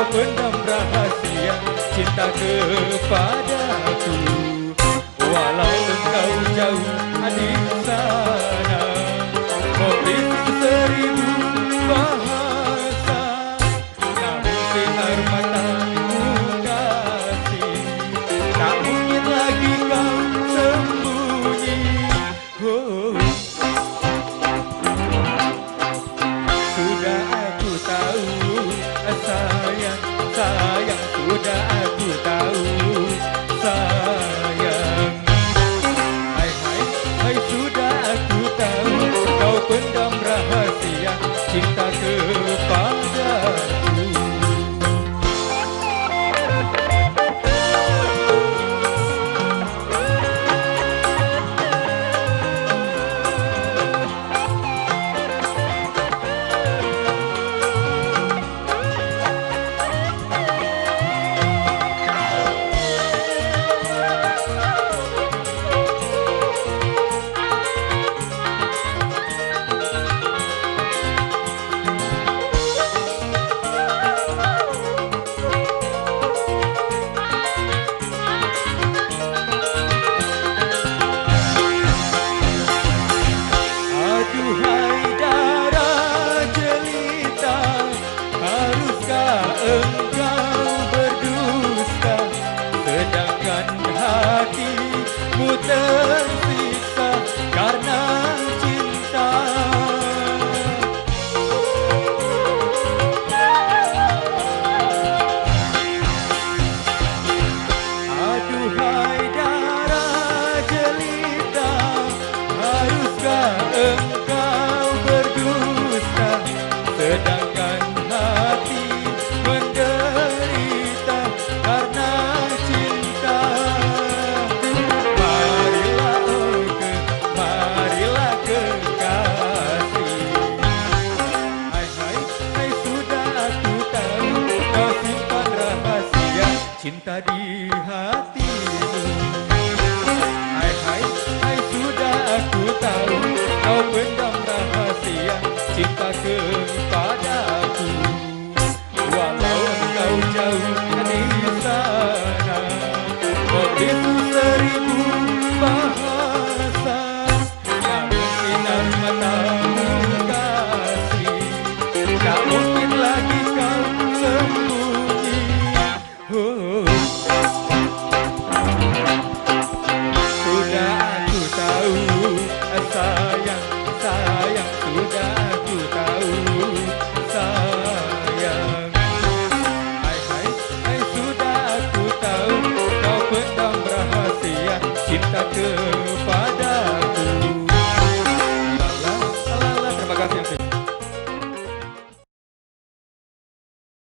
kau pendam rahasia cinta kepadaku. Walau engkau jauh di sana, memiliki seribu bahasa, namun sinar mataku kasih, tak mungkin lagi kau sembunyi. Oh. Sudah aku tahu, sayang, sayang, sudah aku tahu, sayang. Hai, hai, hai, sudah aku tahu, kau pendam rahasia cinta kepadaku. Aduhai darah jelita, haruskah engkau berdusta, sedangkan hatimu tersiksa karena cinta. Aduhai darah jelita, haruskah engkau berdusta, sedangkan hati menderita karena cinta. Marilah oh marilah kekasih. Hai, hai, hai, sudah aku tahu, kau simpan rahasia cinta di hatimu. Hai, hai, hai, sudah aku tahu, kau pendam rahasia cinta kepadaku. Walau engkau jauh di sana, memiliki seribu bahasa, namun sinar matamu kasih, tak mungkin